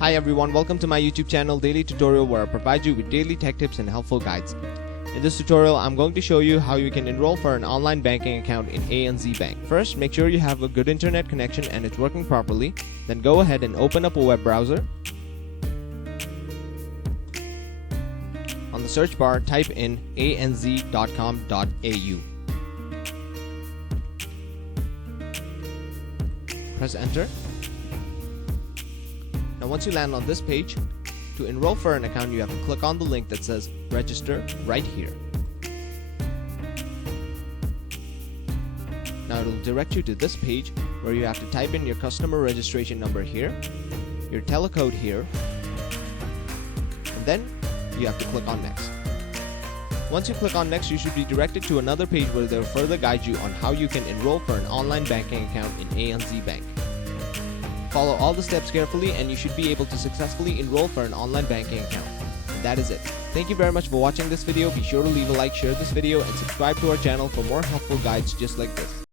Hi everyone, welcome to my YouTube channel Daily Tutorial, where I provide you with daily tech tips and helpful guides. In this tutorial, I'm going to show you how you can enroll for an online banking account in ANZ Bank. First, make sure you have a good internet connection and it's working properly. Then go ahead and open up a web browser. On the search bar, type in anz.com.au. Press enter. Now once you land on this page, to enroll for an account you have to click on the link that says register right here. Now it will direct you to this page where you have to type in your customer registration number here, your telecode here, and then you have to click on next. Once you click on next, you should be directed to another page where they will further guide you on how you can enroll for an online banking account in ANZ Bank. Follow all the steps carefully and you should be able to successfully enroll for an online banking account. And that is it. Thank you very much for watching this video. Be sure to leave a like, share this video, and subscribe to our channel for more helpful guides just like this.